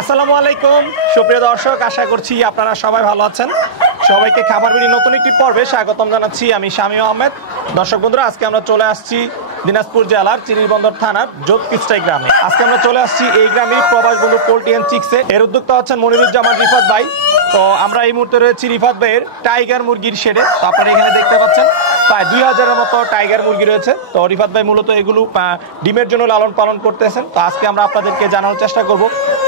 আসসালামু আলাইকুম সুপ্রিয় দর্শক, আশা করছি আপনারা সবাই ভালো আছেন। সবাইকে খাবার বিড়ি নতুন একটি পর্বে স্বাগতম জানাচ্ছি। আমি শামীম আহমেদ। দর্শক বন্ধুরা, আজকে আমরা চলে আসছি দিনাজপুর জেলার চিরিরবন্দর থানার যোধকিস্টাই গ্রামে। আজকে আমরা চলে আসছি এই গ্রামের প্রবাস বন্ধু পোল্ট্রি এন্ড চিক্সে। এর উদ্যোক্তা হচ্ছেন মনিরুজ্জামান রিফাত ভাই। তো আমরা এই মুহূর্তে রয়েছি রিফাত ভাইয়ের টাইগার মুরগির শেডে। তো আপনারা এখানে দেখতে পাচ্ছেন প্রায় 2000-এর মতো টাইগার মুরগি রয়েছে। তো রিফাত ভাই মূলত এগুলো ডিমের জন্য লালন পালন করতেছেন। তো আজকে আমরা আপনাদেরকে জানানোর চেষ্টা করব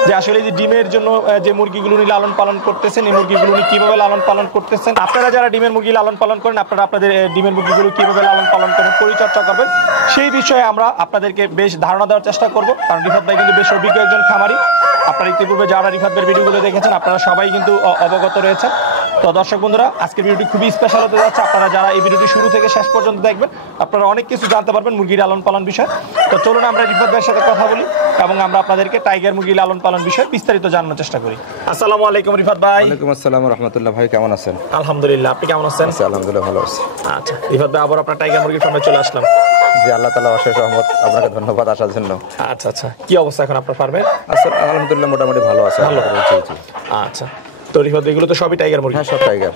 যে আসলে যে ডিমের জন্য যে মুরগিগুলো উনি লালন পালন করতেছেন, এই মুরগিগুলো উনি কীভাবে লালন পালন করতেছেন। আপনারা যারা ডিমের মুরগি লালন পালন করেন, আপনারা আপনাদের ডিমের মুরগিগুলো কীভাবে লালন পালন করেন, পরিচর্যা করবেন, সেই বিষয়ে আমরা আপনাদেরকে বেশ ধারণা দেওয়ার চেষ্টা করব। কারণ রিফাত ভাই কিন্তু বেশ অভিজ্ঞ একজন খামারি। আপনারা ইতিপূর্বে যারা রিফাত ভাইয়ের ভিডিওগুলো দেখেছেন, আপনারা সবাই কিন্তু অবগত রয়েছেন। তো দর্শক বন্ধুরা, আজকের ভিডিওটি খুবই স্পেশাল হতে যাচ্ছে। আপনারা যারা এই ভিডিওটি শুরু থেকে শেষ পর্যন্ত দেখবেন, আপনারা অনেক কিছু জানতে পারবেন মুরগি লালন পালন বিষয়। তো চলুন আমরা রিফাত ভাইয়ের সাথে কথা বলি এবং আমরা আপনাদেরকে টাইগার মুরগি লালন পালন বিষয়ে বিস্তারিত জানানোর চেষ্টা করি। আসসালামু আলাইকুম রিফাত ভাই। ওয়ালাইকুম আসসালাম রাহমাতুল্লাহ। ভাই কেমন আছেন? আলহামদুলিল্লাহ, আপনি কেমন আছেন? আলহামদুলিল্লাহ ভালো আছি। আচ্ছা রিফাত ভাই, আবার আপনার টাইগার মুরগির ফার্মে চলে আসলাম। জি, আল্লাহ তাআলা অশেষ রহমত, আপনাকে ধন্যবাদ আসার জন্য। আচ্ছা আচ্ছা, কি অবস্থা এখন আপনার ফার্মে? আসলে আলহামদুলিল্লাহ মোটামুটি ভালো আছে। ভালো। আচ্ছা, তো রিফাত এগুলো তো সবই টাইগার মুরগি? হ্যাঁ, সব টাইগার।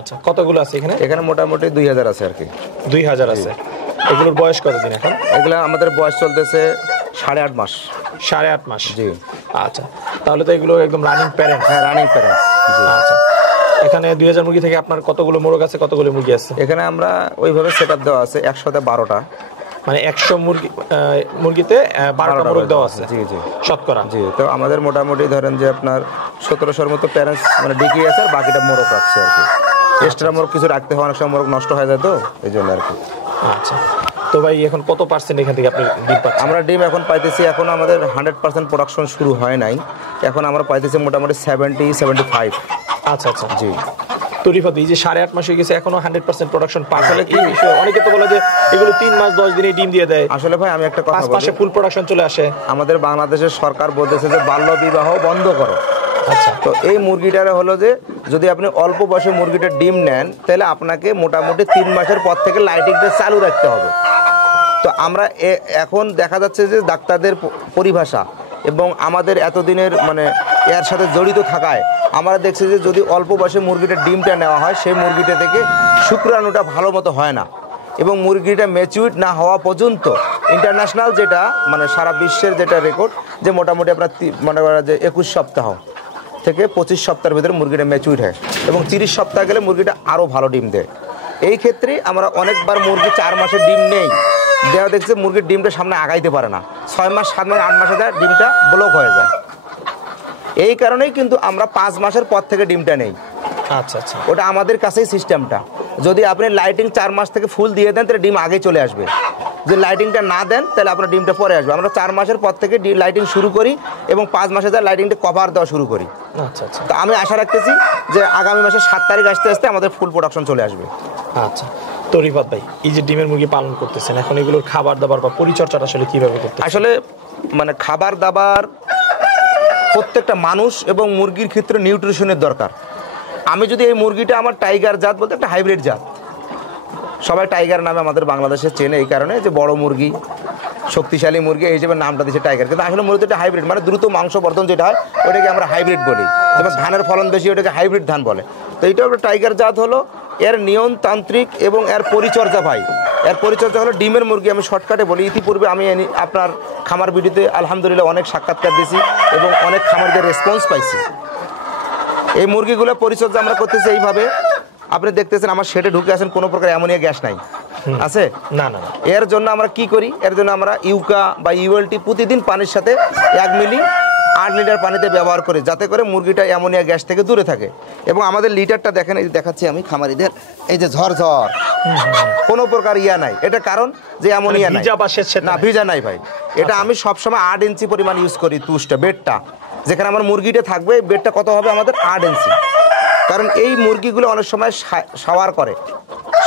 আচ্ছা, কতগুলো আছে এখানে? এখানে মোটামুটি 2000 আছে আর কি। 2000 আছে। এগুলোর বয়স কতদিন এখন? এগুলা আমাদের বয়স চলতেছে 8.5 মাস। 8.5 মাস? জি। আচ্ছা, তাহলে তো এগুলো একদম রানিং প্যারেন্টস? হ্যাঁ, রানিং প্যারেন্টস। জি। আচ্ছা, এখানে 2000 মুরগি থেকে আপনার কতগুলো মোরগ আছে, কতগুলো মুরগি আছে? এখানে আমরা ওইভাবে সেটআপ দেওয়া আছে 100-12টা, মানে 100 মুরগিতে 12টা মোরগ দেওয়া আছে। জি জি, শতকরা। জি। তো আমাদের মোটামুটি ধরেন যে আপনার 1700-র মতো প্যারেন্টস মানে ডিকি আছে, আর বাকিটা মোরগ রাখছে আর কি। এক্সট্রা মোরগ কিছু রাখতে হয়, অনেক সময় মোরগ নষ্ট হয়ে যায়, তো এই জন্য আর কি। আচ্ছা, তো ভাই এখন কত পার্সেন্ট এখান থেকে আপনি ডিম পাচ্ছেন? আমরা ডিম এখন পাইতেছি, এখন আমাদের 100% প্রোডাকশন শুরু হয় নাই, এখন আমরা পাইতেছি মোটামুটি 70-75। আচ্ছা আচ্ছা, জি। তো রিফাত, এই যে 8.5 মাস হয়ে গেছে, এখনো 100% প্রোডাকশন পাস হলে কি বিষয়? অনেকে তো বলে যে এগুলো 3 মাস 10 দিনে ডিম দিয়ে দেয়। আসলে ভাই আমি একটা কথা বলি, 5 মাসে ফুল প্রোডাকশন চলে আসে। আমাদের বাংলাদেশের সরকার বলতেছে যে বাল্য বিবাহ বন্ধ করো। আচ্ছা, তো এই মুরগিটারে হলো যে যদি আপনি অল্প বয়সে মুরগিটার ডিম নেন, তাহলে আপনাকে মোটামুটি 3 মাসের পর থেকে লাইটিংটা চালু রাখতে হবে। তো আমরা এখন দেখা যাচ্ছে যে ডাক্তারদের পরিভাষা এবং আমাদের এতদিনের মানে এর সাথে জড়িত থাকায় আমরা দেখছি যে যদি অল্প বয়সে মুরগিটার ডিমটা নেওয়া হয়, সেই মুরগিটা থেকে শুক্রাণুটা ভালো মতো হয় না, এবং মুরগিটা ম্যাচিউর না হওয়া পর্যন্ত ইন্টারন্যাশনাল যেটা মানে সারা বিশ্বের যেটা রেকর্ড, যে মোটামুটি আপনার মনে করা যে 21 সপ্তাহ থেকে 25 সপ্তাহের ভিতরে মুরগিটা ম্যাচিউর হয়, এবং 30 সপ্তাহ গেলে মুরগিটা আরও ভালো ডিম দেয়। এই ক্ষেত্রে আমরা অনেকবার মুরগি 4 মাসের ডিম নেই, দেওয়া দেখছে মুরগির ডিমটা সামনে আগাইতে পারে না, 6 মাস 7 মাস 8 মাসে যায় ডিমটা ব্লক হয়ে যায়। এই কারণেই কিন্তু আমরা 5 মাসের পর থেকে ডিমটা নেই। আচ্ছা আচ্ছা, ওটা আমাদের কাছেই সিস্টেমটা। যদি আপনি লাইটিং 4 মাস থেকে ফুল দিয়ে দেন, তাহলে ডিম আগে চলে আসবে। যদি লাইটিংটা না দেন, তাহলে আপনার ডিমটা পরে আসবে। আমরা 4 মাসের পর থেকে লাইটিং শুরু করি এবং 5 মাসে যায় লাইটিংটা কভার দেওয়া শুরু করি। আচ্ছা আচ্ছা, তো আমি আশা রাখতেছি যে আগামী মাসের 7 তারিখ আসতে আসতে আমাদের ফুল প্রোডাকশন চলে আসবে। আচ্ছা, তো রিফাত ভাই, এই যে ডিমের মুরগি পালন করতেছেন, এখন এগুলোর খাবার দাবার বা পরিচর্যাটা আসলে কিভাবে করতে? আসলে মানে খাবার দাবার প্রত্যেকটা মানুষ এবং মুরগির ক্ষেত্রে নিউট্রিশনের দরকার। আমি যদি এই মুরগিটা আমার টাইগার জাত বলতে, একটা হাইব্রিড জাত, সবাই টাইগার নামে আমাদের বাংলাদেশে চেনে এই কারণে যে বড় মুরগি, শক্তিশালী মুরগি, এই হিসেবে নামটা দিচ্ছে টাইগার। কিন্তু আসলে মূলত এটা হাইব্রিড, মানে দ্রুত মাংস বর্ধন যেটা হয় ওটাকে আমরা হাইব্রিড বলি। যেমন ধানের ফলন বেশি, ওটাকে হাইব্রিড ধান বলে। তো এইটা একটা টাইগার জাত হলো। এর নিয়মতান্ত্রিক এবং এর পরিচর্যা ভাই, এর পরিচর্যা হলো ডিমের মুরগি। আমি শর্টকাটে বলি, ইতিপূর্বে আমি আপনার খামার ভিডিওতে আলহামদুলিল্লাহ অনেক সাক্ষাৎকার দিয়েছি এবং অনেক খামারিদের রেসপন্স পাইছি। এই মুরগিগুলো পরিচর্যা আমরা করতেছি এইভাবে। আপনি দেখতেছেন আমার শেডে ঢুকে আসেন, কোনো প্রকার অ্যামোনিয়া গ্যাস নাই, আছে না না। এর জন্য আমরা কি করি, এর জন্য আমরা ইউকা বা ইউএলটি প্রতিদিন পানির সাথে 1 মিলি 8 লিটার পানিতে ব্যবহার করি, যাতে করে মুরগিটা অ্যামোনিয়া গ্যাস থেকে দূরে থাকে। এবং আমাদের লিটারটা দেখেন, এই দেখাচ্ছি আমি খামারিদের, এই যে ঝরঝর, কোনো প্রকার ইয়া নাই। এটা কারণ যে অ্যামোনিয়া নাই, না ভিজা নাই ভাই। এটা আমি সবসময় 8 ইঞ্চি পরিমাণ ইউজ করি। তুষটা বেডটা যেখানে আমার মুরগিটা থাকবে, বেডটা কত হবে আমাদের 8 ইঞ্চি। কারণ এই মুরগিগুলো অনেক সময় শাওয়ার করে,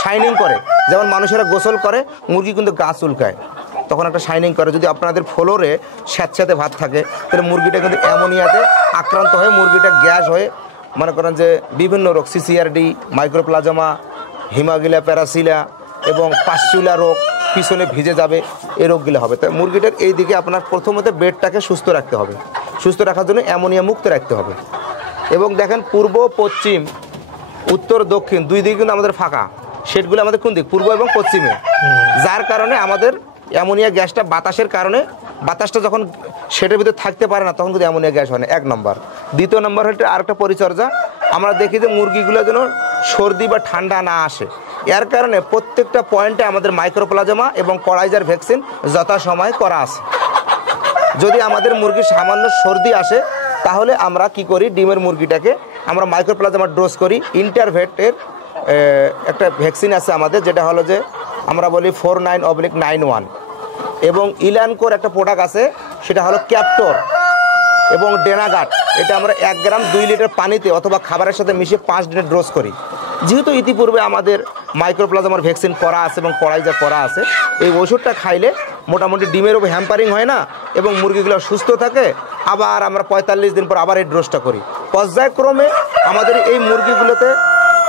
শাইনিং করে, যেমন মানুষেরা গোসল করে, মুরগি কিন্তু গা চুলকায়, তখন একটা শাইনিং করে। যদি আপনাদের ফ্লোরে স্যাঁতস্যাঁতে ভাত থাকে, তাহলে মুরগিটা কিন্তু অ্যামোনিয়াতে আক্রান্ত হয়ে মুরগিটা গ্যাস হয়ে মনে করেন যে বিভিন্ন রোগ, সিসিআরডি, মাইক্রোপ্লাজমা, হিমাগিলা প্যারাসিলা এবং পাস্চুলা রোগ পিছনে ভিজে যাবে, এই রোগগুলো হবে। তাই মুরগিটার এই দিকে আপনার প্রথমত বেডটাকে সুস্থ রাখতে হবে। সুস্থ রাখার জন্য অ্যামোনিয়া মুক্ত রাখতে হবে। এবং দেখেন পূর্ব পশ্চিম উত্তর দক্ষিণ দুই দিকে কিন্তু আমাদের ফাঁকা, শেডগুলো আমাদের কোন দিক? পূর্ব এবং পশ্চিমে, যার কারণে আমাদের অ্যামোনিয়া গ্যাসটা বাতাসের কারণে বাতাসটা যখন শেডের ভিতরে থাকতে পারে না তখন কিন্তু অ্যামোনিয়া গ্যাস হয় না, 1 নম্বর। দ্বিতীয় নম্বর হচ্ছে আরেকটা পরিচর্যা, আমরা দেখি যে মুরগিগুলো যেন সর্দি বা ঠান্ডা না আসে, এর কারণে প্রত্যেকটা পয়েন্টে আমাদের মাইক্রোপ্লাজমা এবং করাইজার ভ্যাকসিন যথাসময়ে করা আছে। যদি আমাদের মুরগির সামান্য সর্দি আসে তাহলে আমরা কি করি, ডিমের মুরগিটাকে আমরা মাইক্রোপ্লাজমা ডোজ করি। ইন্টারভেটের একটা ভ্যাকসিন আছে আমাদের, যেটা হলো যে আমরা বলি 49/91, এবং ইলানকোর একটা প্রোডাক্ট আছে সেটা হলো ক্যাপটর এবং ডেনাগাট। এটা আমরা 1 গ্রাম 2 লিটার পানিতে অথবা খাবারের সাথে মিশিয়ে 5 দিনের ডোজ করি। যেহেতু ইতিপূর্বে আমাদের মাইক্রোপ্লাজমার ভ্যাকসিন করা আছে এবং কড়াইজা করা আছে, এই ওষুধটা খাইলে মোটামুটি ডিমের উপর হ্যাম্পারিং হয় না এবং মুরগিগুলো সুস্থ থাকে। আবার আমরা 45 দিন পর আবার এই ডোজটা করি। পর্যায়ক্রমে আমাদের এই মুরগিগুলোতে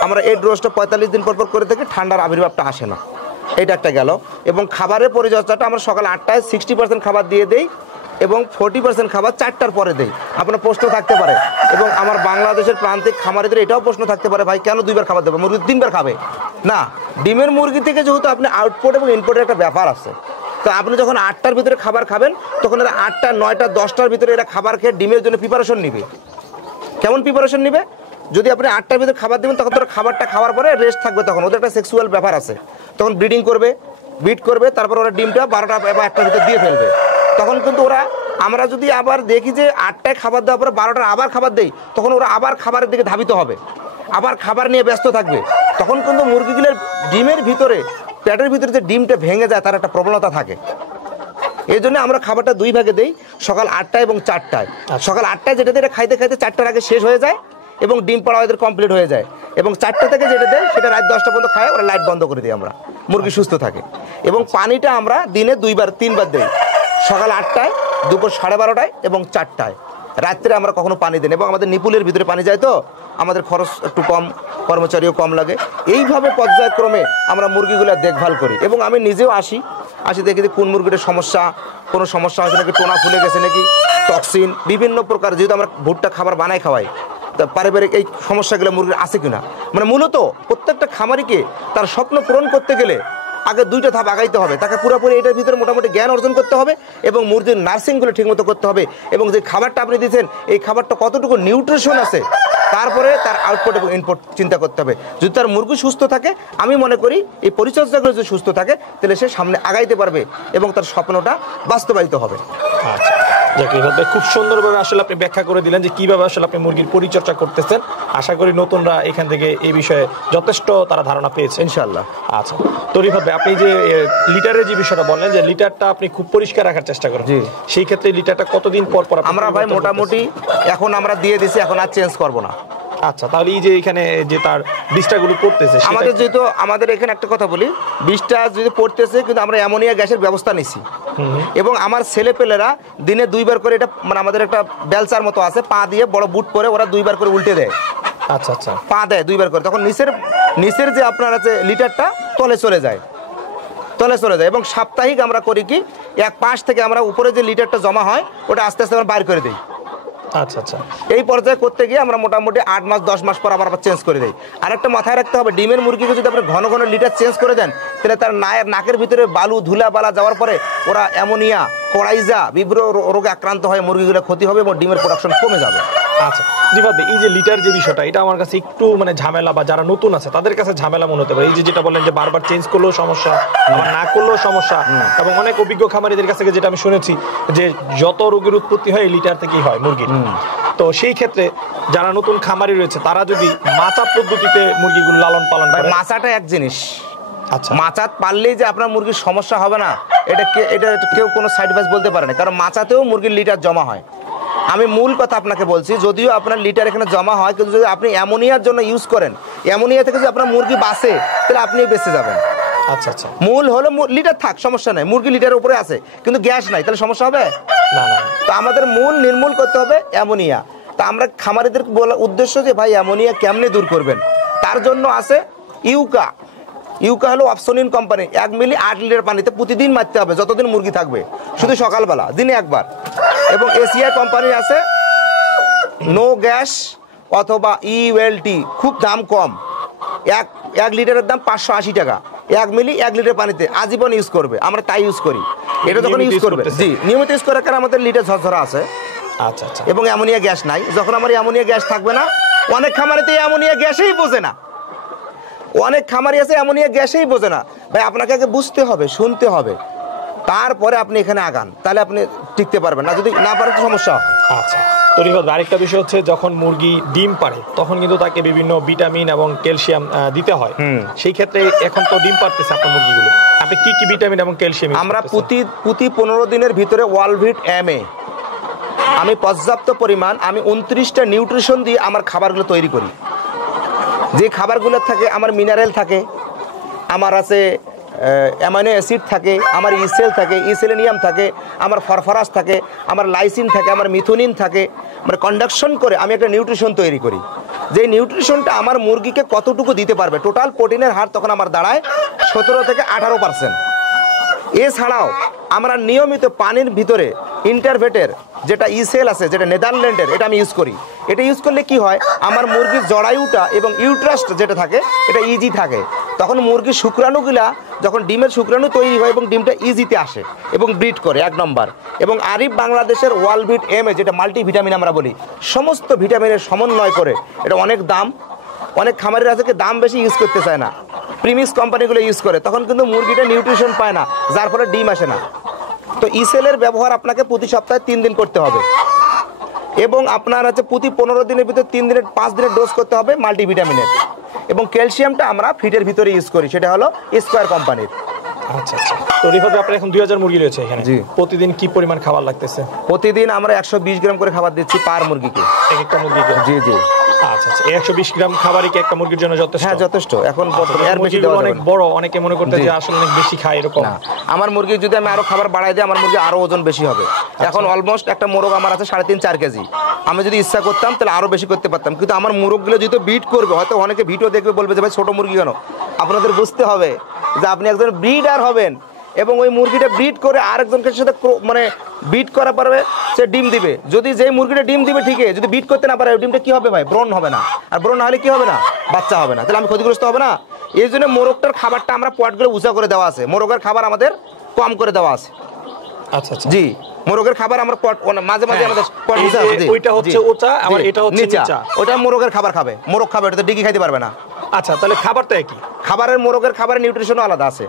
আমরা এই ডোজটা 45 দিন পর করে থাকি, ঠান্ডার আবির্ভাবটা আসে না। এটা একটা গেল। এবং খাবারের পরিচর্যাটা আমরা সকাল 8টায় 60% খাবার দিয়ে দেই এবং 40% খাবার 4টার পরে দেই। আপনার প্রশ্ন থাকতে পারে, এবং আমার বাংলাদেশের প্রান্তিক খামারিদের এটাও প্রশ্ন থাকতে পারে, ভাই কেন 2 বার খাবার দেবে, মুরগি 3 বার খাবে না? ডিমের মুরগি থেকে যেহেতু আপনি আউটপুট এবং ইনপুটের একটা ব্যাপার আছে, তো আপনি যখন 8টার ভিতরে খাবার খাবেন তখন এরা 8টা 9টা 10টার ভিতরে এরা খাবার খেয়ে ডিমের জন্য প্রিপারেশন নিবে। কেমন প্রিপারেশন নিবে? যদি আপনি 8টার ভিতরে খাবার দেবেন তখন তোর খাবারটা খাওয়ার পরে রেস্ট থাকবে, তখন ওদের একটা সেক্সুয়াল ব্যাপার আছে, তখন ব্রিডিং করবে, বিট করবে, তারপর ওরা ডিমটা 12টা বা 1টার ভিতরে দিয়ে ফেলবে। তখন কিন্তু ওরা, আমরা যদি আবার দেখি যে 8টায় খাবার দেওয়ার পরে 12টার আবার খাবার দেই, তখন ওরা আবার খাবারের দিকে ধাবিত হবে, আবার খাবার নিয়ে ব্যস্ত থাকবে। তখন কিন্তু মুরগিগুলোর ডিমের ভিতরে, পেটের ভিতরে যে ডিমটা ভেঙে যায় তার একটা প্রবণতা থাকে। এই জন্য আমরা খাবারটা 2 ভাগে দেই, সকাল 8টায় এবং 4টায়। সকাল 8টায় যেটা দিয়ে খাইতে খাইতে 4টার আগে শেষ হয়ে যায় এবং ডিম পাড়া ওদের কমপ্লিট হয়ে যায়, এবং 4টা থেকে যেটা দেয় সেটা রাত 10টা পর্যন্ত খায়, ওরা লাইট বন্ধ করে দিই, আমরা মুরগি সুস্থ থাকে। এবং পানিটা আমরা দিনে 2-3 বার দিই, সকাল 8টায়, দুপুর 12:30টায় এবং 4টায়। রাত্রে আমরা কখনো পানি দিই, এবং আমাদের নিপুলের ভিতরে পানি যায় তো আমাদের খরচ একটু কম, কর্মচারীও কম লাগে। এইভাবে পর্যায়ক্রমে আমরা মুরগিগুলো দেখভাল করি। এবং আমি নিজেও আসি দেখি যে কোন মুরগিটার সমস্যা, কোনো সমস্যা হয়েছে নাকি, টোনা ফুলে গেছে নাকি, টক্সিন বিভিন্ন প্রকার, যেহেতু আমরা ভুট্টা খাবার বানাই খাওয়াই, তা পারিবারিক এই সমস্যাগুলো মুরগির আছে কিনা। মানে মূলত প্রত্যেকটা খামারিকে তার স্বপ্ন পূরণ করতে গেলে আগে 2টা ধাপ আগাইতে হবে, তাকে পুরোপুরি এটার ভিতরে মোটামুটি জ্ঞান অর্জন করতে হবে এবং মুরগির নার্সিংগুলো ঠিকমতো করতে হবে, এবং যে খাবারটা আপনি দিচ্ছেন এই খাবারটা কতটুকু নিউট্রিশন আছে, তারপরে তার আউটপুট এবং ইনপুট চিন্তা করতে হবে। যদি তার মুরগি সুস্থ থাকে, আমি মনে করি এই পরিচর্যাগুলো যদি সুস্থ থাকে তাহলে সে সামনে আগাইতে পারবে এবং তার স্বপ্নটা বাস্তবায়িত হবে। আচ্ছা, জাকির ভাই খুব সুন্দরভাবে আসলে আপনি ব্যাখ্যা করে দিলেন যে কিভাবে আসলে আপনি মুরগির পরিচর্যা করতেছেন। আশা করি নতুনরা এখান থেকে এই বিষয়ে যথেষ্ট তারা ধারণা পেয়েছে ইনশাআল্লাহ। আচ্ছা, তরিফ ভাই আপনি যে লিটারের যে বিষয়টা বললেন যে লিটারটা আপনি খুব পরিষ্কার রাখার চেষ্টা করেন, সেই ক্ষেত্রে লিটারটা কতদিন পর পর আমরা ভাই মোটামুটি এখন আমরা দিয়ে দিছি, এখন আর চেঞ্জ করব না। আচ্ছা, তাহলে এই যে এখানে যে তার বিষটাগুলো পড়তেছে, আমাদের যেহেতু আমাদের এখানে একটা কথা বলি, বিষটা যদি পড়তেছে কিন্তু আমরা অ্যামোনিয়া গ্যাসের ব্যবস্থা নিছি, এবং আমার ছেলেপেলেরা দিনে 2 বার করে, এটা মানে আমাদের একটা বেলচার মতো আছে, পা দিয়ে বড় বুট পরে ওরা 2 বার করে উল্টে দেয়। আচ্ছা আচ্ছা, পা দেয় 2 বার করে, তখন নিচের যে আপনার আছে লিটারটা তলে চলে যায় এবং সাপ্তাহিক আমরা করি কি, এক পাশ থেকে আমরা উপরে যে লিটারটা জমা হয় ওটা আস্তে আস্তে আমরা বাইর করে দিই। আচ্ছা আচ্ছা, এই পর্যায়ে করতে গিয়ে আমরা মোটামুটি 8 মাস 10 মাস পর আবার চেঞ্জ করে দিই। আর একটা মাথায় রাখতে হবে, ডিমের মুরগিকে যদি আপনি ঘন ঘন লিটার চেঞ্জ করে দেন তাহলে তার নাকের ভিতরে বালু ধুলা বালা যাওয়ার পরে ওরা অ্যামোনিয়া, কড়াইজা বিভিন্ন রোগে আক্রান্ত হয়, মুরগিগুলো ক্ষতি হবে এবং ডিমের প্রোডাকশন কমে যাবে। আচ্ছা জিবাদ, এই যে লিটার যে বিষয়টা, এটা আমার কাছে একটু মানে ঝামেলা, বা যারা নতুন আছে তাদের কাছে ঝামেলা মনে হতে পারে। এই যে যেটা বললেন যে বারবার চেঞ্জ করলেও সমস্যা, আবার না করলেও সমস্যা, এবং অনেক অভিজ্ঞ খামারিদের কাছ থেকে যেটা আমি শুনেছি যে যত রোগের উৎপত্তি হয় লিটার থেকেই হয় মুরগির। তো সেই ক্ষেত্রে যারা নতুন খামারি রয়েছে তারা যদি মাচা পদ্ধতিতে মুরগিগুলো লালন পালন করে, মাচাটা এক জিনিস, আচ্ছা মাচাত পারলেই যে আপনার মুরগির সমস্যা হবে না এটা কেউ কোনো সাইড ইফেক্ট বলতে পারে না, কারণ মাচাতেও মুরগির লিটার জমা হয়। আমি মূল কথা আপনাকে বলছি, যদিও আপনার লিটার এখানে জমা হয়, কিন্তু যদি আপনি অ্যামোনিয়ার জন্য ইউজ করেন, অ্যামোনিয়া থেকে যদি আপনার মুরগি বাঁচে তাহলে আপনি বেঁচে যাবেন। আচ্ছা আচ্ছা, মূল হলো লিটার থাক সমস্যা নাই, মুরগি লিটারের উপরে আছে কিন্তু গ্যাস নাই, তাহলে সমস্যা হবে না না। তো আমাদের মূল নির্মূল করতে হবে অ্যামোনিয়া। তা আমরা খামারিদের বলার উদ্দেশ্য যে ভাই অ্যামোনিয়া কেমনে দূর করবেন, তার জন্য আছে ইউকা হলো অপসনিন কোম্পানি, 1 মিলি 8 লিটার পানিতে প্রতিদিন মারতে হবে যতদিন মুরগি থাকবে, শুধু সকালবেলা দিনে একবার। এবং এশিয়া কোম্পানি আছে নো গ্যাস অথবা ইউএলটি, খুব দাম কম, 1 লিটারের দাম 580 টাকা, 1 মিলি 1 লিটার পানিতে আজীবন ইউজ করবে, আমরা তাই ইউজ করি। এটা যখন ইউজ করবে, জি নিয়মিত ইউজ করার কারণে আমাদের লিটার ঝরঝরা আছে। আচ্ছা আচ্ছা। এবং অ্যামোনিয়া গ্যাস নাই। যখন আমার অ্যামোনিয়া গ্যাস থাকবে না, অনেক খামারিতে অ্যামোনিয়া গ্যাসেই বোঝে না, অনেক খামারি আছে অ্যামোনিয়া গ্যাসেই বোঝে না। ভাই আপনাকে আগে বুঝতে হবে, শুনতে হবে, তারপরে আপনি এখানে আগান, তাহলে আপনি টিকতে পারবেন না, যদি না পারেন তো সমস্যা হবে। আচ্ছা তরিকত, আরেকটা বিষয় হচ্ছে যখন মুরগি ডিম পাড়ে তখন কিন্তু তাকে বিভিন্ন ভিটামিন এবং ক্যালসিয়াম দিতে হয়। সেই ক্ষেত্রে এখন তো ডিম পাড়তেছে আপনার মুরগিগুলো, আপনি কি কি ভিটামিন এবং ক্যালসিয়াম? আমরা প্রতি 15 দিনের ভিতরে ওয়ালভিট এমএ আমি পর্যাপ্ত পরিমাণ, আমি 29টা নিউট্রিশন দিয়ে আমার খাবারগুলো তৈরি করি। যে খাবারগুলো থাকে আমার মিনারেল থাকে, আমার আছে অ্যামাইনো অ্যাসিড থাকে, আমার ইসেল থাকে, ইসেলেনিয়াম থাকে, আমার ফরফরাস থাকে, আমার লাইসিন থাকে, আমার মিথুনিন থাকে, মানে কন্ডাকশন করে আমি একটা নিউট্রিশন তৈরি করি। যে নিউট্রিশনটা আমার মুরগিকে কতটুকু দিতে পারবে, টোটাল প্রোটিনের হার তখন আমার দাঁড়ায় 17 থেকে 18%। এছাড়াও আমরা নিয়মিত পানির ভিতরে ইন্টারভেটের যেটা ইসেল আছে, যেটা নেদারল্যান্ডের, এটা আমি ইউজ করি। এটা ইউজ করলে কি হয়, আমার মুরগির জরায়ুটা এবং ইউট্রাস যেটা থাকে এটা ইজি থাকে, তখন মুরগির শুক্রাণুগুলা যখন ডিমের শুক্রাণু তৈরি হয় এবং ডিমটা ইজিতে আসে এবং ব্রিড করে 1 নম্বর। এবং আরিফ বাংলাদেশের ওয়ালভিট এমএ যেটা মাল্টিভিটামিন আমরা বলি, সমস্ত ভিটামিনের সমন্বয় করে, এটা অনেক দাম, অনেক খামারের আছে দাম বেশি ইউজ করতে চায় না, প্রিমিক্স কোম্পানিগুলো ইউজ করে, তখন কিন্তু মুরগিটা নিউট্রিশন পায় না, যার ফলে ডিম আসে না। তো ইসেলের ব্যবহার আপনাকে প্রতি সপ্তাহে 3 দিন করতে হবে এবং আপনার হচ্ছে প্রতি 15 দিনের ভিতরে 3 দিনের 5 দিনের ডোজ করতে হবে মাল্টিভিটামিনের। এবং ক্যালসিয়ামটা আমরা ফিডের ভিতরে ইউজ করি, সেটা হলো স্কয়ার কোম্পানির। আচ্ছা আচ্ছা। তো এইভাবে আপনার এখন 2000 মুরগি রয়েছে এখানে, জি। প্রতিদিন কি পরিমাণ খাবার লাগতেছে? প্রতিদিন আমরা 120 গ্রাম করে খাবার দিচ্ছি পার মুরগিকে, এক একটা মুরগিকে? জি জি। আচ্ছা আচ্ছা, 120 গ্রাম খাবারই কি একটা মুরগির জন্য যথেষ্ট? হ্যাঁ যথেষ্ট। এখন এর বেশি মুরগিগুলো অনেক বড়, অনেকে মনে করতে যে আসলে অনেক বেশি খায় এরকম না। আমার মুরগি যদি আমি আরো খাবার বাড়াই দিই, আমার মুরগি আরো ওজন বেশি হবে। এখন অলমোস্ট একটা মোরগ আমার আছে 3.5-4 কেজি, আমি যদি ইচ্ছা করতাম তাহলে আরো বেশি করতে পারতাম, কিন্তু আমার মুরগগুলো যদি বিট করবে, হয়তো অনেকে ভিডিও দেখবে বলবে যে ভাই ছোট মুরগি কেন। আপনাদের বুঝতে হবে যে আপনি একজন ব্রিডার হবেন এবং ওই মুরগিটা ব্রিড করে আরেকজনকে সাথে মানে বিট করা পারবে, সে ডিম দিবে। যদি যেই মুরগিটা ডিম দিবে ঠিকই, যদি বিট করতে না পারে ওই ডিমটা কি হবে ভাই, ব্রণ হবে না, আর ব্রণ না হলে কি হবে না, বাচ্চা হবে না, তাহলে আমি ক্ষতিগ্রস্ত হবে না। এই জন্য মোরগটার খাবারটা আমরা পটগুলো উঁচা করে দেওয়া আছে, মোরগের খাবার আমাদের কম করে দেওয়া আছে। আচ্ছা আচ্ছা, জি মোরগের খাবার আমরা পট মাঝে মাঝে আমাদের পট উঁচা আছে, জি ওইটা হচ্ছে উঁচা, আমার এটা হচ্ছে নিচা। ওটা মোরগের খাবার খাবে, মোরগ খাবে, ওটা তো ডিগি খাইতে পারবে না। আচ্ছা, তাহলে খাবারটা একই? খাবারের মোরগের খাবারের নিউট্রিশনও আলাদা আছে।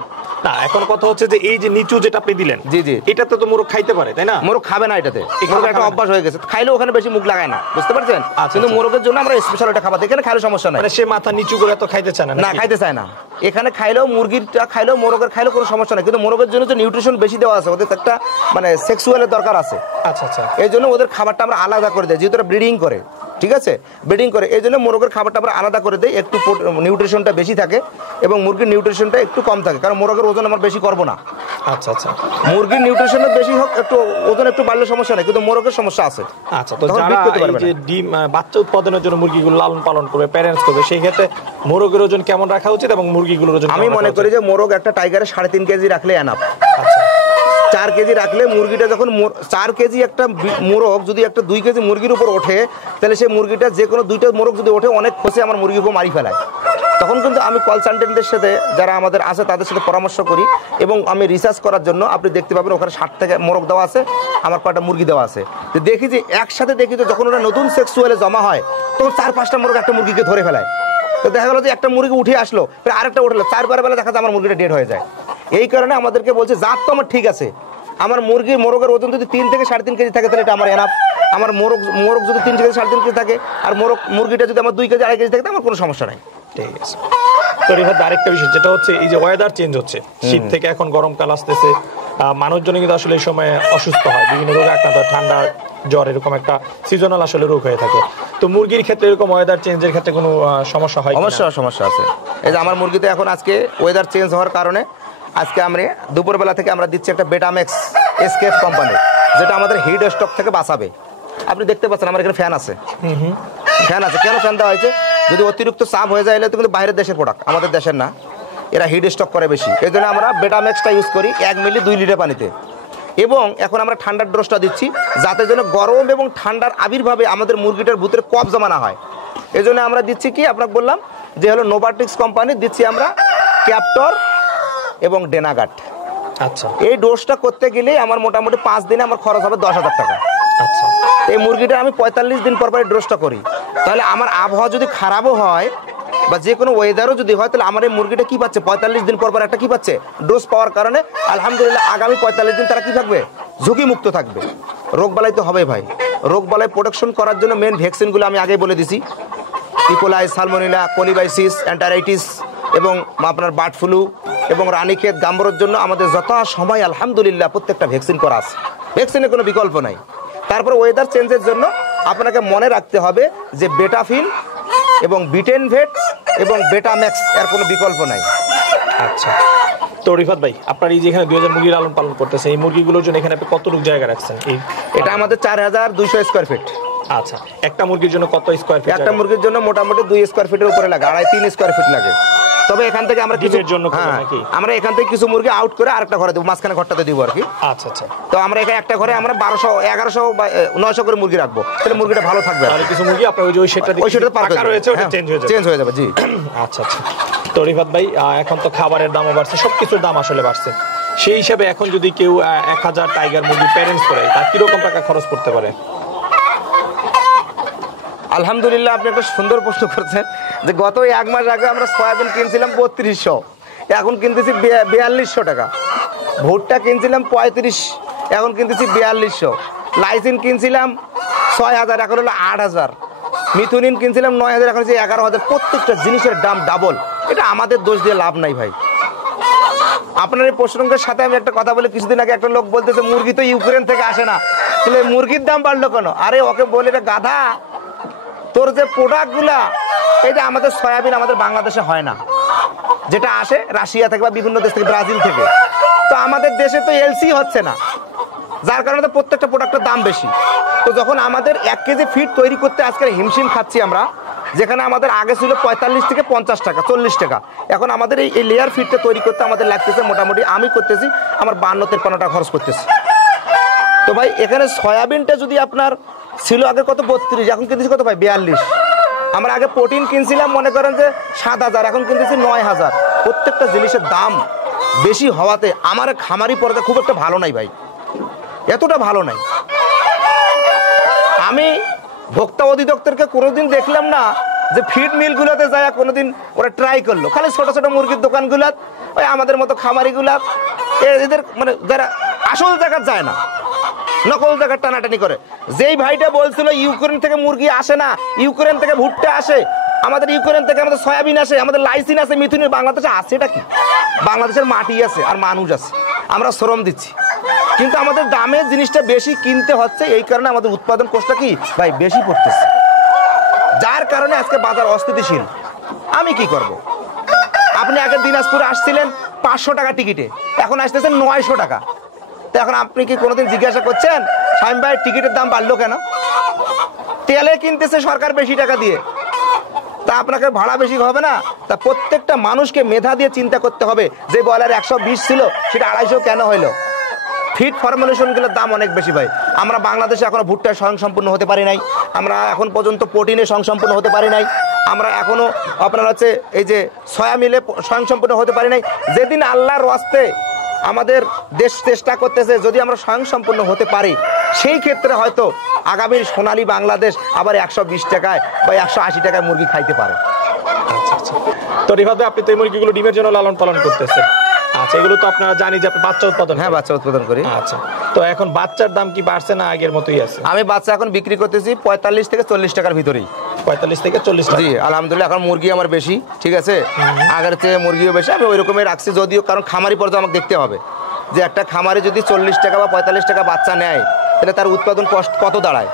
না, এখন কথা হচ্ছে যে এই যে নিচু যেটা আপনি দিলেন, জি জি, এটাতে তো মোরগ খাইতে পারে তাই না? মোরগ খাবে না এটাতে, মোরগ একটা অভ্যাস হয়ে গেছে, খাইলেও ওখানে বেশি মুখ লাগায় না, বুঝতে পারছেন? কিন্তু মোরগের জন্য আমরা স্পেশাল এটা খাবার, এখানে খাইলে সমস্যা নাই। মানে সে মাথা নিচু করে তো খাইতে চায় না? না, খাইতে চায় না। এখানে খাইলেও মুরগিটা খাইলেও মোরগের খাইলেও কোনো সমস্যা নাই, কিন্তু মোরগের জন্য যে নিউট্রিশন বেশি দেওয়া আছে, ওদের একটা মানে সেক্সুয়ালের দরকার আছে। আচ্ছা আচ্ছা, এই জন্য ওদের খাবারটা আমরা আলাদা করে দিই, যেহেতু ওরা ব্রিডিং করে, ঠিক আছে, ব্রিডিং করে, এই জন্য মোরগের খাবারটা আমরা আলাদা করে দিই, একটু নিউট্রিশনটা বেশি থাকে এবং মুরগির নিউট্রিশনটা একটু কম থাকে, কারণ মোরগের ওজন আমরা বেশি করবো না। আচ্ছা আচ্ছা, মুরগির নিউট্রিশনের বেশি হোক, একটু ওজন একটু বাড়লে সমস্যা নেই, কিন্তু মোরগের সমস্যা আছে। আচ্ছা, তো যারা এই যে ডিম বাচ্চা উৎপাদনের জন্য মুরগিগুলো লালন পালন করবে, প্যারেন্টস করবে, সেই ক্ষেত্রে মোরগের ওজন কেমন রাখা উচিত এবং মুরগিগুলোর ওজন? আমি মনে করি যে মোরগ একটা টাইগারে 3.5 কেজি রাখলে এনাফ। আচ্ছা, 4 কেজি রাখলে মুরগিটা যখন 4 কেজি একটা মোরগ যদি একটা 2 কেজি মুরগির উপর ওঠে, তাহলে সেই মুরগিটা যে কোনো 2টা মোরগ যদি ওঠে অনেক খোঁজে আমার মুরগির উপর মারি ফেলায়। তখন কিন্তু আমি কনসালটেন্টদের সাথে যারা আমাদের আছে তাদের সাথে পরামর্শ করি এবং আমি রিসার্চ করার জন্য, আপনি দেখতে পাবেন ওখানে 60 থেকে মোরগ দেওয়া আছে, আমার কয়টা মুরগি দেওয়া আছে, তো দেখি যে একসাথে দেখি তো যখন ওরা নতুন সেক্সুয়ালে জমা হয় তখন 4-5টা মোরগ একটা মুরগিকে ধরে ফেলায়। তো দেখা গেল যে একটা মুরগি উঠে আসলো, আরেকটা উঠলো, 4 বেলা দেখা যায় আমার মুরগিটা ডেড হয়ে যায়। এই কারণে আমাদেরকে বলছে জাত তো আমার ঠিক আছে, আমার মোরগের ওজন যদি 3 থেকে 3.5 কেজি থাকে তাহলে এটা আমার এনাফ। আমার মোরগ যদি 3 থেকে 3.5 কেজি থাকে আর মুরগিটা যদি আমার 2 কেজি 2.5 কেজি থাকে আমার কোনো সমস্যা নাই। ঠিক আছে। তো রিভার আরেকটা বিষয় যেটা হচ্ছে এই যে ওয়েদার চেঞ্জ হচ্ছে, শীত থেকে এখন গরমকাল আসতেছে, মানুষজন কিন্তু আসলে এই সময় অসুস্থ হয়, বিভিন্ন রোগে আক্রান্ত হয়, ঠান্ডা জ্বর এরকম একটা সিজনাল আসলে রোগ হয়ে থাকে। তো মুরগির ক্ষেত্রে এরকম ওয়েদার চেঞ্জের ক্ষেত্রে কোনো সমস্যা হয়? সমস্যা আছে। এই যে আমার মুরগিতে এখন আজকে ওয়েদার চেঞ্জ হওয়ার কারণে আজকে আমরা দুপুরবেলা থেকে আমরা দিচ্ছি একটা বেটামেক্স এসকেপ কোম্পানির, যেটা আমাদের হিট স্ট্রোক থেকে বাঁচাবে। আপনি দেখতে পাচ্ছেন আমার এখানে ফ্যান আছে, ফ্যান আছে। কেন ফ্যান দেওয়া হয়েছে? যদি অতিরিক্ত চাপ হয়ে যায় তো কিন্তু বাইরের দেশের প্রোডাক্ট, আমাদের দেশের না, এরা হিট স্ট্রোক করে বেশি, এই জন্য আমরা বেটামেক্সটা ইউজ করি 1 মিলি 2 লিটার পানিতে। এবং এখন আমরা ঠান্ডার ডোজটা দিচ্ছি যাতে যেন গরম এবং ঠান্ডার আবির্ভাবে আমাদের মুরগিটার ভিতরে কফ জমা না হয়। এই জন্য আমরা দিচ্ছি কি আপনাকে বললাম যে হলো নোভাটিক্স কোম্পানির দিচ্ছি আমরা ক্যাপটর এবং ডেনাগাট। আচ্ছা, এই ডোজটা করতে গেলে আমার মোটামুটি 5 দিনে আমার খরচ হবে 10,000 টাকা। আচ্ছা, এই মুরগিটা আমি 45 দিন পর পর ডোজটা করি। তাহলে আমার আবহাওয়া যদি খারাপও হয় বা যে কোনো ওয়েদারও যদি হয়, তাহলে আমার এই মুরগিটা কি পাচ্ছে 45 দিন পর পর একটা কি পাচ্ছে ডোজ পাওয়ার কারণে আলহামদুলিল্লাহ আগামী 45 দিন তারা কি থাকবে, ঝুঁকিমুক্ত থাকবে। রোগবালাই তো হবে ভাই, রোগবালাই প্রোটেকশন করার জন্য মেন ভ্যাকসিনগুলো আমি আগে বলে দিছি, ইকোলাই, সালমোনেলা, কোলিবাইসিস, অ্যান্টারাইটিস এবং আপনার বার্ড ফ্লু এবং রানীক্ষেত, গাম্বরের জন্য আমাদের যথাসময় আলহামদুলিল্লাহ প্রত্যেকটা ভ্যাকসিন করা আছে, ভ্যাকসিনের কোনো বিকল্প নাই। তারপর ওয়েদার চেঞ্জের জন্য আপনাকে মনে রাখতে হবে যে বেটাফিন এবং বিটেনভেট এবং বেটাম্যাক্স এর কোনো বিকল্প নাই। আচ্ছা, তো রিফাত ভাই আপনার এই যে এখানে 2000 মুরগি লালন পালন করতেছে, এই মুরগিগুলোর জন্য এখানে আপনি কতটুকু জায়গা রাখছেন? এটা আমাদের 4200 স্কোয়ার ফিট। আচ্ছা, একটা মুরগির জন্য কত স্কোয়ার ফিট? একটা মুরগির জন্য মোটামুটি 2 স্কোয়ার ফিটের উপরে লাগে, 2.5-3 স্কোয়ার ফিট লাগে। তবে এখান থেকে আমরা কিছুর জন্য আমরা এখান থেকে কিছু মুরগি আউট করে আরেকটা ঘরে দেবো, মাঝখানে ঘরটাতে দিব আর কি। আচ্ছা আচ্ছা, তো আমরা এখানে একটা ঘরে আমরা 1200, 1100 বা 900 করে মুরগি রাখবো, তাহলে মুরগিটা ভালো থাকবে। আর কিছু মুরগি আপনার ওই সেটটা ওই সেটটা পাকা রয়েছে, ওটা চেঞ্জ হয়ে যাবে। জি আচ্ছা আচ্ছা। তো রিফাত ভাই এখন তো খাবারের দামও বাড়ছে, সবকিছুর দাম আসলে বাড়ছে, সেই হিসাবে এখন যদি কেউ 1000 টাইগার মুরগি প্যারেন্টস করে তার কিরকম টাকা খরচ করতে পারে? আলহামদুলিল্লাহ, আপনি একটা সুন্দর প্রশ্ন করছেন যে গত 1 মাস আগে আমরা সয়াবিন কিনছিলাম 3200, এখন কিনতেছি 4200 টাকা। ভুট্টা কিনছিলাম 35, এখন কিনতেছি 4200। লাইসিন কিনছিলাম 6000, এখন হলো 8000। মিথুনিন কিনছিলাম 9000, এখন হচ্ছে 11000। প্রত্যেকটা জিনিসের দাম ডাবল। এটা আমাদের দোষ দিয়ে লাভ নাই ভাই। আপনার এই প্রসঙ্গের সাথে আমি একটা কথা বলি, কিছুদিন আগে একটা লোক বলতেছে মুরগি তো ইউক্রেন থেকে আসে না, তাহলে মুরগির দাম বাড়লো কেন? আরে ওকে বলে এটা গাধা, তোর যে প্রোডাক্টগুলা এই যে আমাদের সয়াবিন আমাদের বাংলাদেশে হয় না, যেটা আসে রাশিয়া থেকে বা বিভিন্ন দেশ থেকে, ব্রাজিল থেকে। তো আমাদের দেশে তো এলসি হচ্ছে না, যার কারণে তো প্রত্যেকটা প্রোডাক্টের দাম বেশি। তো যখন আমাদের 1 কেজি ফিড তৈরি করতে আজকে হিমশিম খাচ্ছি আমরা, যেখানে আমাদের আগে ছিল 45 থেকে 50 টাকা, 40 টাকা, এখন আমাদের এই লেয়ার ফিডটা তৈরি করতে আমাদের লাগতেছে মোটামুটি, আমি করতেছি আমার 52-53 টাকা খরচ করতেছি। তো ভাই এখানে সয়াবিনটা যদি আপনার ছিল আগে কত 32, এখন কিনতেছি কত ভাই 42। আমরা আগে প্রোটিন কিনছিলাম মনে করেন যে 7000, এখন কিনতেছি 9000। প্রত্যেকটা জিনিসের দাম বেশি হওয়াতে আমার খামারি পর্যায়ে খুব একটা ভালো নাই ভাই, এতটা ভালো নাই। আমি ভোক্তা অধিদপ্তরকে কোনোদিন দেখলাম না যে ফিড মিলগুলোতে যায় কোনোদিন ওরা ট্রাই করলো। খালি ছোট ছোট মুরগির দোকানগুলো, ওই আমাদের মতো খামারিগুলা, এদের মানে যারা আসল জায়গা যায় না, নকল জায়গার টানাটানি করে। যেই ভাইটা বলছিল ইউক্রেন থেকে মুরগি আসে না, ইউক্রেন থেকে ভুট্টা আসে, আমাদের ইউক্রেন থেকে আমাদের সয়াবিন আসে, আমাদের লাইসিন আছে, মিথুনের, বাংলাদেশে আছে এটা কি? বাংলাদেশের মাটি আছে আর মানুষ আছে, আমরা শ্রম দিচ্ছি, কিন্তু আমাদের দামে জিনিসটা বেশি কিনতে হচ্ছে। এই কারণে আমাদের উৎপাদন কষ্টটা কি ভাই বেশি পড়তেছে, যার কারণে আজকে বাজার অস্থিতিশীল। আমি কি করব? আপনি আগের দিনাজপুরে আসছিলেন 500 টাকা টিকিটে, এখন আসতেছেন 900 টাকা। তো এখন আপনি কি কোনোদিন জিজ্ঞাসা করছেন শামীম ভাই টিকিটের দাম বাড়লো কেন? তেলে কিনতেছে সরকার বেশি টাকা দিয়ে, তা আপনাকে ভাড়া বেশি হবে না? তা প্রত্যেকটা মানুষকে মেধা দিয়ে চিন্তা করতে হবে, যে বয়লার 120 ছিল সেটা 250 কেন হইলো? ফিড ফর্মুলেশনগুলোর দাম অনেক বেশি ভাই। আমরা বাংলাদেশে এখনো ভুট্টায় স্বয়ংসম্পূর্ণ হতে পারি নাই, আমরা এখন পর্যন্ত প্রোটিনে স্বয়ংসম্পূর্ণ হতে পারি নাই, আমরা এখনো আপনার হচ্ছে এই যে সয়া মিলে স্বয়ংসম্পূর্ণ হতে পারি নাই। যেদিন আল্লাহর ওয়াস্তে আমাদের দেশ চেষ্টা করতেছে, যদি আমরা স্বয়ংসম্পূর্ণ হতে পারি, সেই ক্ষেত্রে হয়তো আগামীর সোনালী বাংলাদেশ আবার 120 টাকায় বা 180 টাকায় মুরগি খাইতে পারে। আচ্ছা আচ্ছা। তো রিফাত ভাই আপনি তো এই মুরগিগুলো ডিমের জন্য লালন পালন করতেছেন, আচ্ছা, এগুলো তো আপনারা জানি যে আপনি বাচ্চা উৎপাদন। হ্যাঁ, বাচ্চা উৎপাদন করি। আচ্ছা, তো এখন বাচ্চার দাম কি বাড়ছে না আগের মতোই আছে? আমি বাচ্চা এখন বিক্রি করতেছি 45 থেকে 40 টাকার ভিতরেই। 45 থেকে 40 টাকা। জি আলহামদুলিল্লাহ, এখন মুরগি আমার বেশি, ঠিক আছে, আগের চেয়ে মুরগিও বেশি। আমি ওই রকমই রাখছি, যদিও কারণ খামারি পর্যায়ে আমাকে দেখতে হবে যে একটা খামারে যদি 40 টাকা বা 45 টাকা বাচ্চা নেয়, তাহলে তার উৎপাদন কষ্ট কত দাঁড়ায়,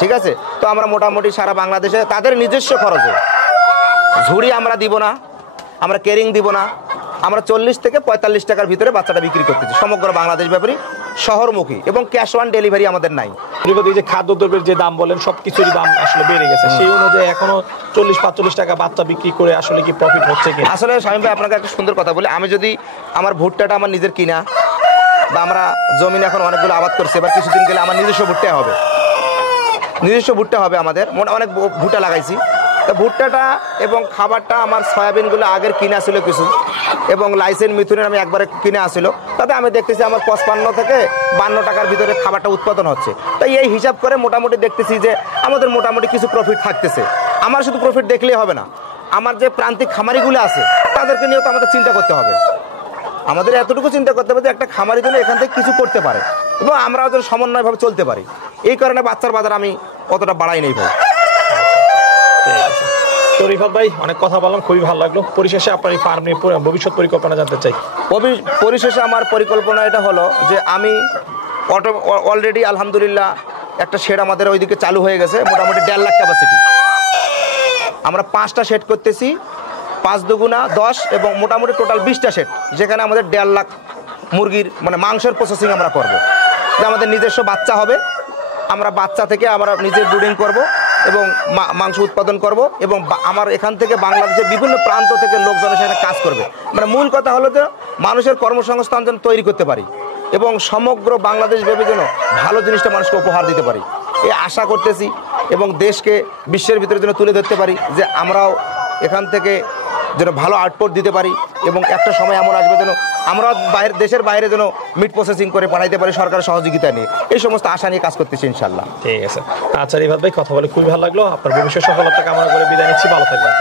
ঠিক আছে। তো আমরা মোটামুটি সারা বাংলাদেশে তাদের নিজস্ব খরচে ঝুড়ি আমরা দিব না, আমরা কেরিং দিব না, আমরা 40 থেকে 45 টাকার ভিতরে বাচ্চাটা বিক্রি করতেছি সমগ্র বাংলাদেশ ব্যাপারী, শহরমুখী, এবং ক্যাশ অন ডেলিভারি আমাদের নাই। এই যে খাদ্যদ্রব্যের যে দাম বলেন সবকিছুরই দাম আসলে বেড়ে গেছে, সেই অনুযায়ী এখনো 40-45 টাকা বাচ্চা বিক্রি করে আসলে কি প্রফিট হচ্ছে কি? আসলে শামীম ভাই আপনাকে একটা সুন্দর কথা বলি, আমি যদি আমার ভুট্টাটা আমার নিজের কিনা, বা আমরা জমিন এখন অনেকগুলো আবাদ করছি, এবার কিছুদিন গেলে আমার নিজস্ব ভুট্টা হবে আমাদের অনেক ভুট্টা লাগাইছি। তা ভুট্টাটা এবং খাবারটা আমার সয়াবিনগুলো আগের কিনে আসছিল কিছু, এবং লাইসেন্স মিথুনের আমি একবারে কিনে আসছিল, তাতে আমি দেখতেছি আমার 55 থেকে 52 টাকার ভিতরে খাবারটা উৎপাদন হচ্ছে। তাই এই হিসাব করে মোটামুটি দেখতেছি যে আমাদের মোটামুটি কিছু প্রফিট থাকতেছে। আমার শুধু প্রফিট দেখলেই হবে না, আমার যে প্রান্তিক খামারিগুলো আছে তাদেরকে নিয়েও তো আমাদের চিন্তা করতে হবে। আমাদের এতটুকু চিন্তা করতে হবে যে একটা খামারি যেন এখান থেকে কিছু করতে পারে এবং আমরাও যেন সমন্বয়ভাবে চলতে পারি। এই কারণে বাচ্চার বাজার আমি অতটা বাড়াই নেই ভাই। তো রিফাত ভাই, অনেক কথা বললাম, খুবই ভালো লাগলো। পরিশেষে আপনার এই ফার্ম নিয়ে ভবিষ্যৎ পরিকল্পনা জানতে চাই। পরিশেষে আমার পরিকল্পনা এটা হলো যে আমি অলরেডি আলহামদুলিল্লাহ একটা শেড আমাদের ওইদিকে চালু হয়ে গেছে, মোটামুটি 1.5 লাখ ক্যাপাসিটি। আমরা 5টা শেড করতেছি, 5 দুগুণা 10 এবং মোটামুটি টোটাল 20টা শেড, যেখানে আমাদের 1.5 লাখ মুরগির মানে মাংসের প্রসেসিং আমরা করব। যে আমাদের নিজস্ব বাচ্চা হবে, আমরা বাচ্চা থেকে আমরা নিজে ব্রিডিং করব এবং মাংস উৎপাদন করব, এবং আমার এখান থেকে বাংলাদেশের বিভিন্ন প্রান্ত থেকে লোকজন সেখানে কাজ করবে। মানে মূল কথা হলো যে মানুষের কর্মসংস্থান যেন তৈরি করতে পারি এবং সমগ্র বাংলাদেশ ভেবে যেন ভালো জিনিসটা মানুষকে উপহার দিতে পারি, এই আশা করতেছি। এবং দেশকে বিশ্বের ভিতরে যেন তুলে ধরতে পারি যে আমরাও এখান থেকে যেন ভালো আউটপুট দিতে পারি, এবং একটা সময় এমন আসবে যেন আমরা দেশের বাইরে যেন মিট প্রসেসিং করে পাঠাইতে পারি সরকারের সহযোগিতা নিয়ে। এই সমস্ত আশা নিয়ে কাজ করতেছি ইনশাল্লাহ। ঠিক আছে, আচ্ছা রিফাত ভাই, কথা বলে খুবই ভালো লাগলো। আপনার ভবিষ্যৎ সফলতা কামনা করে বিদায় নিচ্ছি, ভালো থাকবেন।